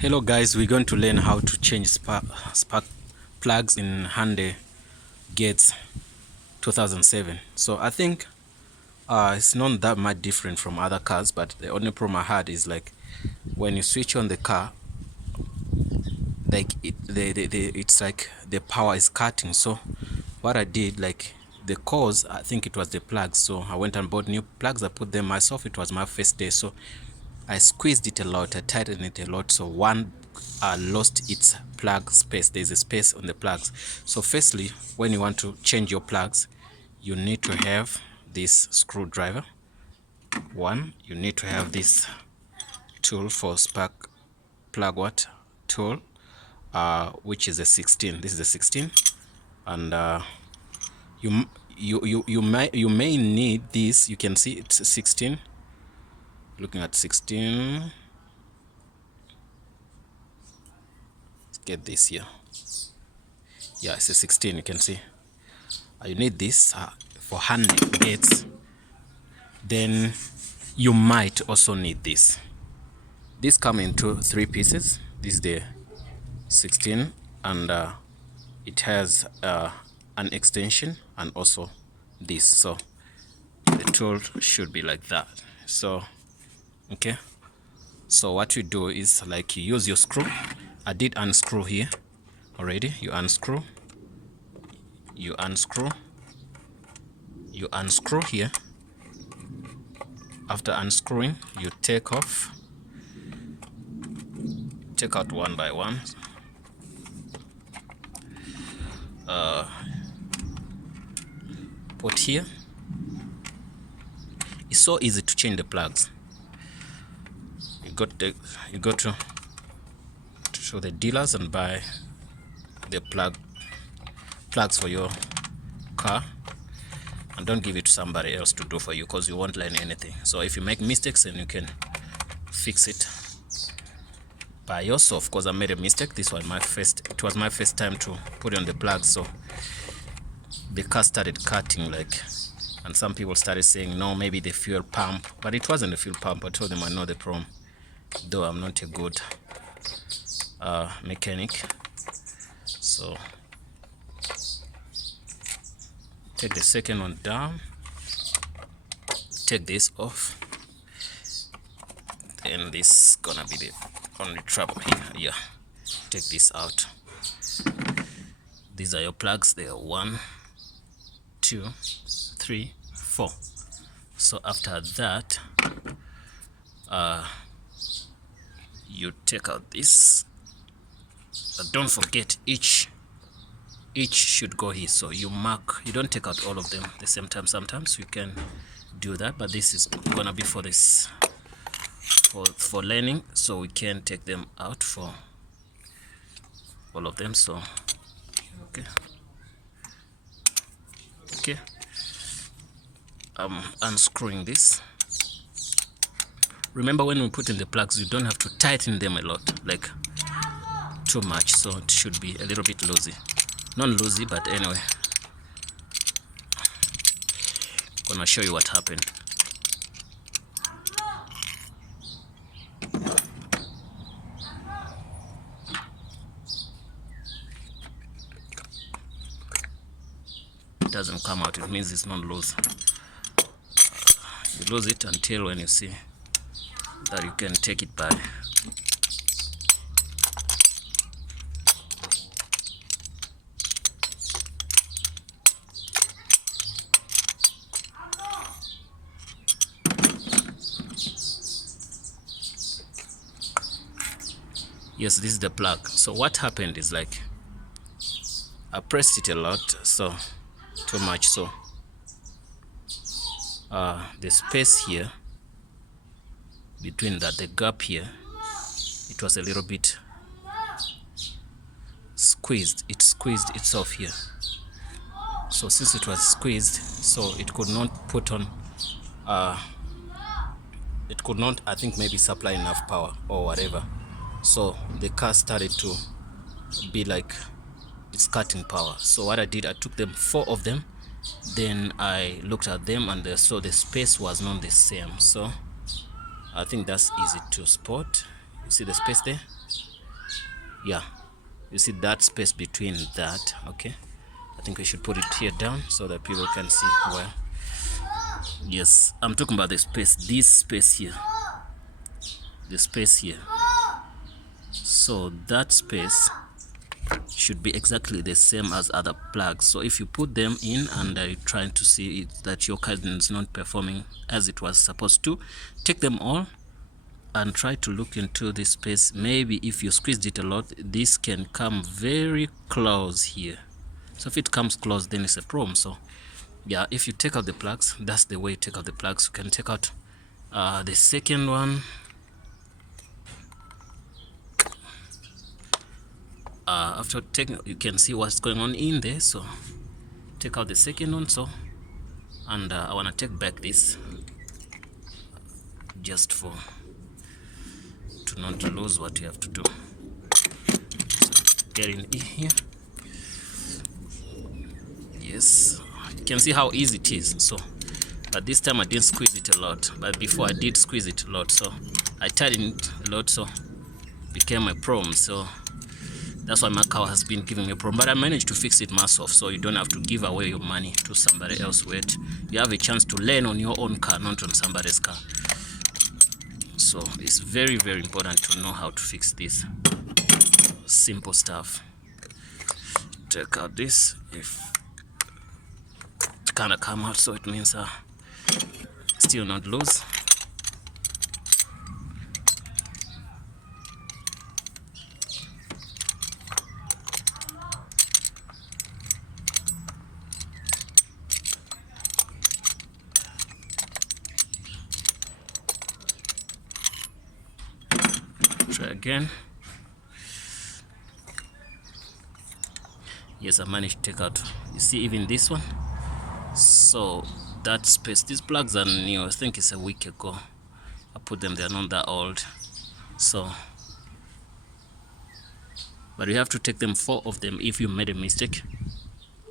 Hello guys, we're going to learn how to change spark plugs in Hyundai Getz 2007. So I think it's not that much different from other cars, but the only problem I had is like when you switch on the car, like it's like the power is cutting. So what I did, like the cause, I think it was the plugs. So I went and bought new plugs. I put them myself. It was my first day, so I squeezed it a lot, I tightened it a lot, so one lost its plug space. There's a space on the plugs. So firstly, when you want to change your plugs, you need to have this screwdriver. One, you need to have this tool for spark plug tool, which is a 16. This is a 16, and you may need this. You can see it's 16. Looking at 16. Get this here. Yeah, it's a 16. You can see you need this for Hyundai Getz. Then you might also need this. This come into 3 pieces. This is the 16, and it has an extension and also this. So the tool should be like that. So okay, so what you do is like you use your screw. I did unscrew here already. You unscrew here. After unscrewing, you take out one by one. Put here. It's so easy to change the plugs. You go to the dealers and buy the plugs for your car, and don't give it to somebody else to do for you, because you won't learn anything. So if you make mistakes, then you can fix it by yourself. Because I made a mistake. It was my first time to put on the plugs, so the car started cutting, like, and some people started saying no, maybe the fuel pump, but it wasn't the fuel pump. I told them I know the problem, though I'm not a good mechanic. So take the second one down, take this off, then this is gonna be the only trouble here. Yeah, take this out. These are your plugs. They are 1, 2, 3, 4. So after that, you take out this. But don't forget, each should go here. So you mark. You don't take out all of them at the same time. Sometimes you can do that, but this is gonna be for this for learning, so we can take them out for all of them. So okay, I'm unscrewing this. Remember, when we put in the plugs, you don't have to tighten them a lot, like too much. So it should be a little bit loosey, not loosey, but anyway, I'm gonna show you what happened. It doesn't come out. It means it's not loose. You lose it until when you see that you can take it back. Yes, this is the plug. So what happened is, like, I pressed it a lot, so too much. So the space here between the gap here, it was a little bit squeezed. It squeezed itself here. So since it was squeezed, so it could not put on it could not, I think, maybe supply enough power or whatever. So the car started to be like it's cutting power. So what I did, I took them 4 of them, then I looked at them, and so the space was not the same. So I think that's easy to spot. You see the space there? Yeah, you see that space between that. Okay, I think we should put it here down so that people can see well. Yes, I'm talking about the space, this space here, the space here. So that space should be exactly the same as other plugs. So if you put them in and you're trying to see that your curtain is not performing as it was supposed to, take them all and try to look into this space. Maybe if you squeezed it a lot, this can come very close here. So if it comes close, then it's a problem. So yeah, if you take out the plugs, that's the way you take out the plugs. You can take out the second one. After taking, you can see what's going on in there. So take out the second one. So and I want to take back this just for to not lose what you have to do. So get in here. Yes, you can see how easy it is. So but this time I didn't squeeze it a lot, but before I did squeeze it a lot, so I tightened it a lot, so it became a problem. So that's why my car has been giving me a problem, but I managed to fix it myself. So you don't have to give away your money to somebody else. Wait, you have a chance to learn on your own car, not on somebody's car. So it's very, very important to know how to fix this simple stuff. Take out this. If it kind of come out, so it means still not loose. Try again. Yes, I managed to take out, you see, even this one. So that space, these plugs are new. I think it's a week ago I put them, they're not that old. So but you have to take them, 4 of them, if you made a mistake,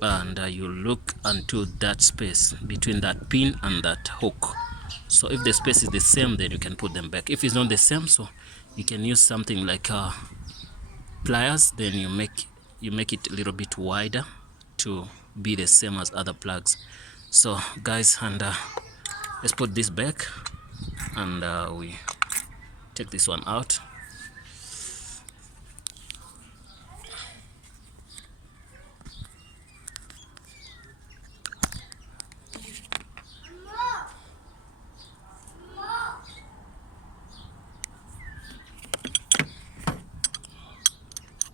and you look into that space between that pin and that hook. So if the space is the same, then you can put them back. If it's not the same, so you can use something like pliers. Then you make it a little bit wider to be the same as other plugs. So guys, and let's put this back, and we take this one out.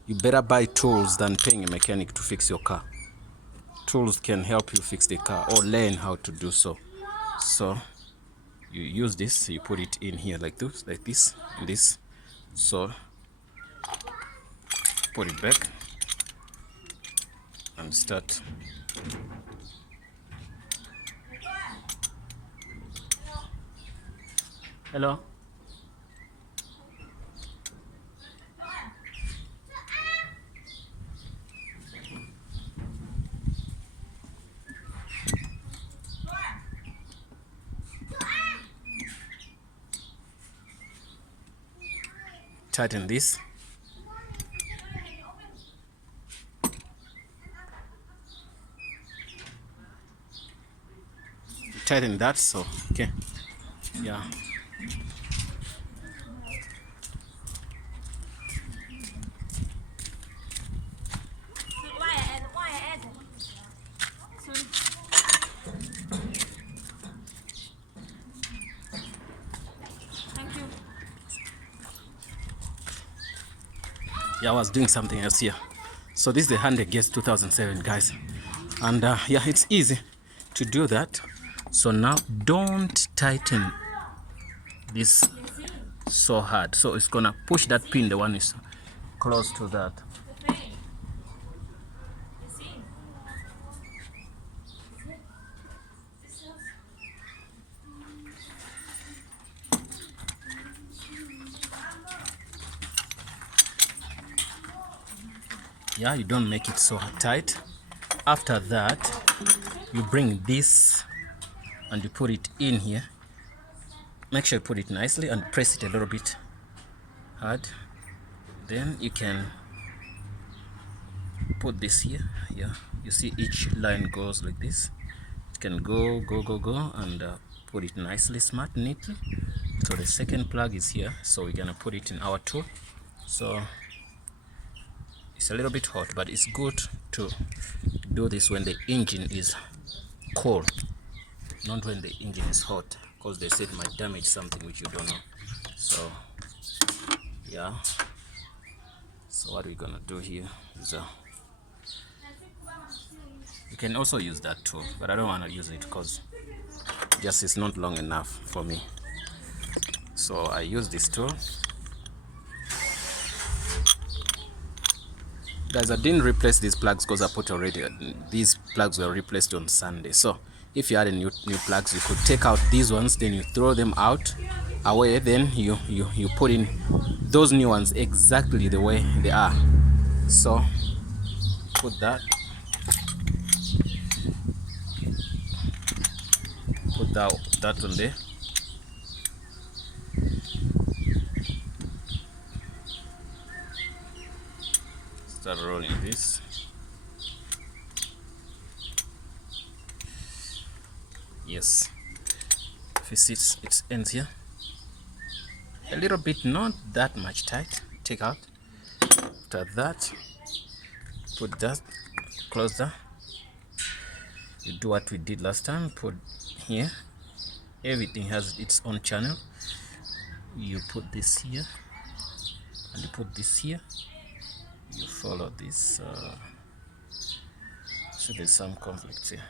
You better buy tools than paying a mechanic to fix your car. Tools can help you fix the car or learn how to do so. So you use this, you put it in here like this, and this. So put it back and start. Hello. Tighten this. Tighten that, so okay. Yeah. Yeah, I was doing something else here. So this is the Hyundai Getz 2007, guys, and yeah, it's easy to do that. So now don't tighten this so hard, so it's gonna push that pin, the one is close to that. Yeah, you don't make it so tight. After that, you bring this and you put it in here. Make sure you put it nicely and press it a little bit hard. Then you can put this here. Yeah, you see each line goes like this. It can go and put it nicely, smart, neatly. So the second plug is here, so we're gonna put it in our tool. So it's a little bit hot, but it's good to do this when the engine is cold, not when the engine is hot, because they said it might damage something which you don't know. So yeah, so what we're gonna do here is you can also use that tool, but I don't want to use it because just it's not long enough for me. So I use this tool. Guys, I didn't replace these plugs because I put already these plugs were replaced on Sunday. So if you had a new plugs, you could take out these ones, then you throw them out away, then you put in those new ones exactly the way they are. So put that on there. Start rolling this. Yes, if you see it ends here a little bit, not that much tight. Take out. After that, put that, close that. You do what we did last time. Put here, everything has its own channel. You put this here and you put this here. You follow this. So there's some conflicts here.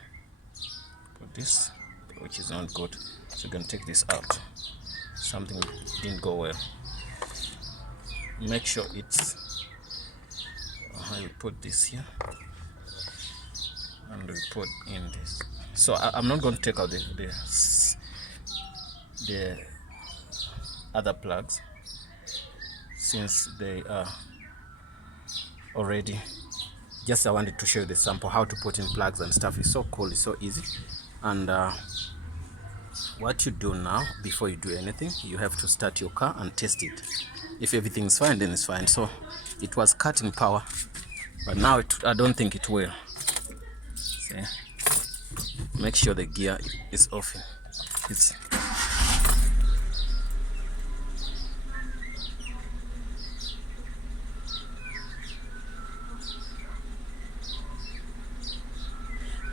Put this, which is not good, so you can take this out. Something didn't go well. Make sure it's you put this here and we put in this. So I'm not going to take out the other plugs since they are already. Just I wanted to show you the sample how to put in plugs and stuff. It's so cool, it's so easy. And what you do now, before you do anything, you have to start your car and test it. If everything's fine, then it's fine. So it was cutting power, but now I don't think it will. See? Make sure the gear is off.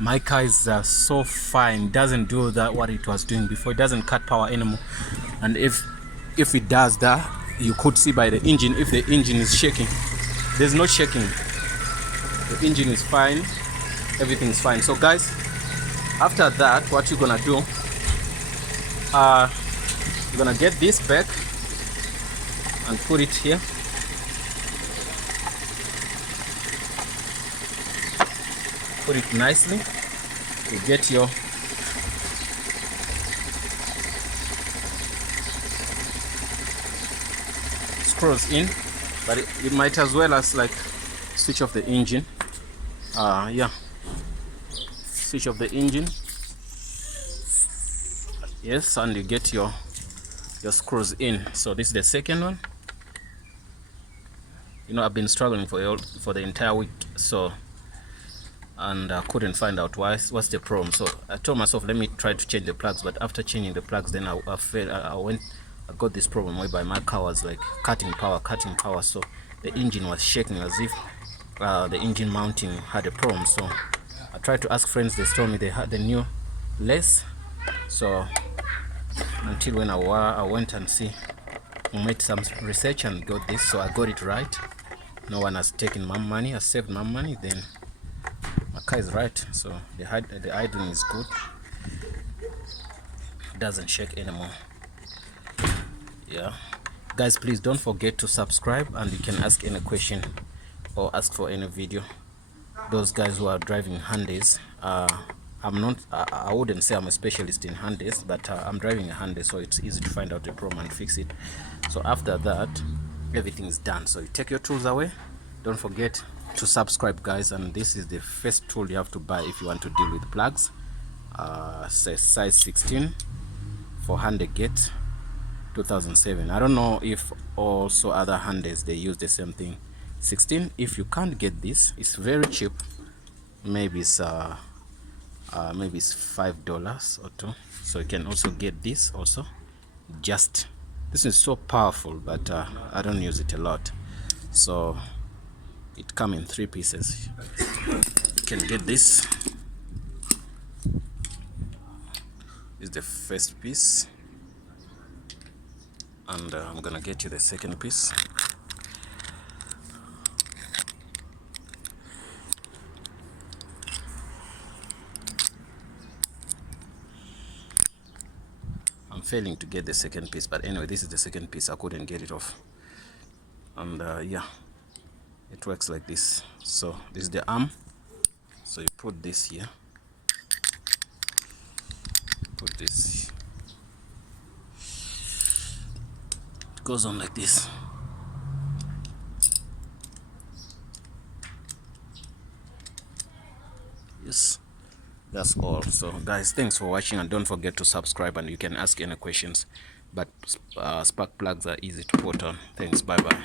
My car is so fine, doesn't do that what it was doing before. It doesn't cut power anymore. And if it does that, you could see by the engine, if the engine is shaking. There's no shaking. The engine is fine, everything is fine. So guys, after that, what you're gonna do, you're gonna get this back and put it here. Put it nicely. You get your screws in, but it might as well as like switch off the engine. Yeah, switch off the engine. Yes, and you get your screws in. So this is the second one. You know, I've been struggling for the entire week, so and I couldn't find out what's the problem. So I told myself, let me try to change the plugs. But after changing the plugs, then I got this problem whereby my car was like cutting power. So the engine was shaking as if the engine mounting had a problem. So I tried to ask friends. They told me they had the new less. So until when I went and made some research and got this. So I got it right. No one has taken my money. I saved my money. Then my car is right, so the idling is good. It doesn't shake anymore. Yeah, guys, please don't forget to subscribe, and you can ask any question or ask for any video. Those guys who are driving Hyundais, I wouldn't say I'm a specialist in Hyundais, but I'm driving a Hyundai, so it's easy to find out the problem and fix it. So after that, everything is done. So you take your tools away. Don't forget to subscribe, guys, and this is the first tool you have to buy if you want to deal with plugs. Size 16 for Hyundai Getz 2007. I don't know if also other Hyundais they use the same thing, 16. If you can't get this, it's very cheap. Maybe it's $5 or two. So you can also get this also. Just this is so powerful, but I don't use it a lot. So it comes in 3 pieces. You can get this. Is the first piece, and I'm gonna get you the second piece. I'm failing to get the second piece, but anyway, this is the second piece. I couldn't get it off, and yeah, it works like this. So this is the arm. So you put this here, put this, it goes on like this. Yes, that's all. So guys, thanks for watching, and don't forget to subscribe, and you can ask any questions, but spark plugs are easy to put on. Thanks, bye bye.